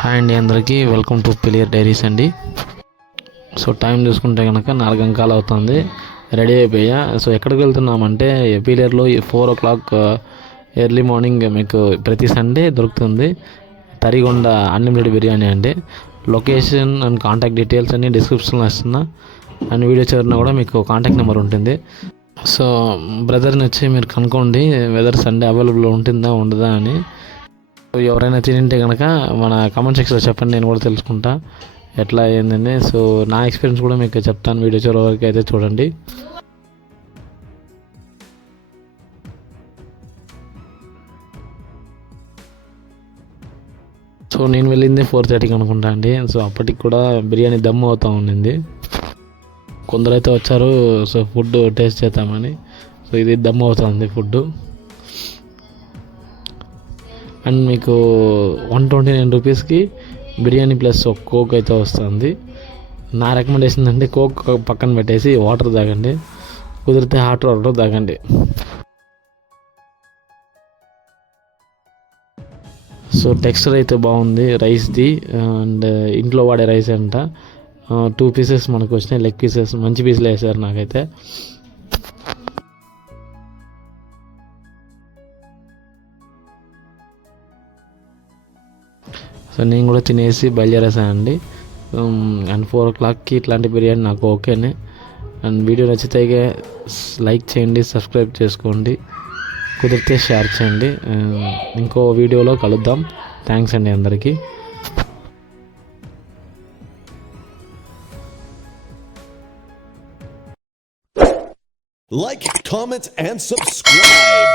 హాయ్ అండి, అందరికీ welcome to పిలియర్ డైరీస్ అండి. సో టైం చూసుకుంటే కనుక 4 అంకాలు అవుతుంది. రెడీ అయిపోయా. సో ఎక్కడికి వెళ్తున్నామంటే పిలియర్లో 4 o'clock ఎర్లీ మార్నింగ్ మీకు ప్రతి సండే దొరుకుతుంది తరిగొండ అన్లిమిటెడ్ బిర్యానీ అండి. లొకేషన్ అండ్ కాంటాక్ట్ డీటెయిల్స్ అన్ని డిస్క్రిప్షన్లో ఇస్తున్నా, అండ్ వీడియో చివరిన కూడా మీకు కాంటాక్ట్ నెంబర్ ఉంటుంది. సో బ్రదర్ని వచ్చి మీరు కనుక్కోండి వెదర్ సండే అవైలబుల్ ఉంటుందా ఉండదా అని. ఎవరైనా తినింటే కనుక మన కామెంట్ సెక్షన్లో చెప్పండి, నేను కూడా తెలుసుకుంటా ఎట్లా అయ్యిందని. సో నా ఎక్స్పీరియన్స్ కూడా మీకు చెప్తాను, వీడియో చివరి వరకు అయితే చూడండి. సో నేను వెళ్ళింది 4:30కి అనుకుంటా అండి. సో అప్పటికి కూడా బిర్యానీ దమ్ అవుతూ ఉండింది. కొందరైతే వచ్చారు సో ఫుడ్ టేస్ట్ చేద్దామని. సో ఇది దమ్ అవుతుంది ఫుడ్. అండ్ మీకు 129 రూపీస్కి బిర్యానీ ప్లస్ ఒక కోక్ అయితే వస్తుంది. నా రికమెండేషన్ అంటే కోక్ పక్కన పెట్టేసి వాటర్ తాగండి, కుదిరితే హాట్ వాటర్ తాగండి. సో టెక్స్చర్ అయితే బాగుంది రైస్ది, అండ్ ఇంట్లో వాడే రైస్ అంట. 2 పీసెస్ మనకు వచ్చినాయి, లెగ్ పీసెస్ మంచి పీసులు వేసారు నాకైతే. సో నేను కూడా తినేసి బయలుదేరేసానండి. అండ్ 4 o'clockకి ఇట్లాంటి బిర్యానీ నాకు ఓకేనే. అండ్ వీడియో నచ్చితే లైక్ చేయండి, సబ్స్క్రైబ్ చేసుకోండి, కుదిరితే షేర్ చేయండి. ఇంకో వీడియోలో కలుద్దాం. థ్యాంక్స్ అండి అందరికీ. Like, comment, and subscribe.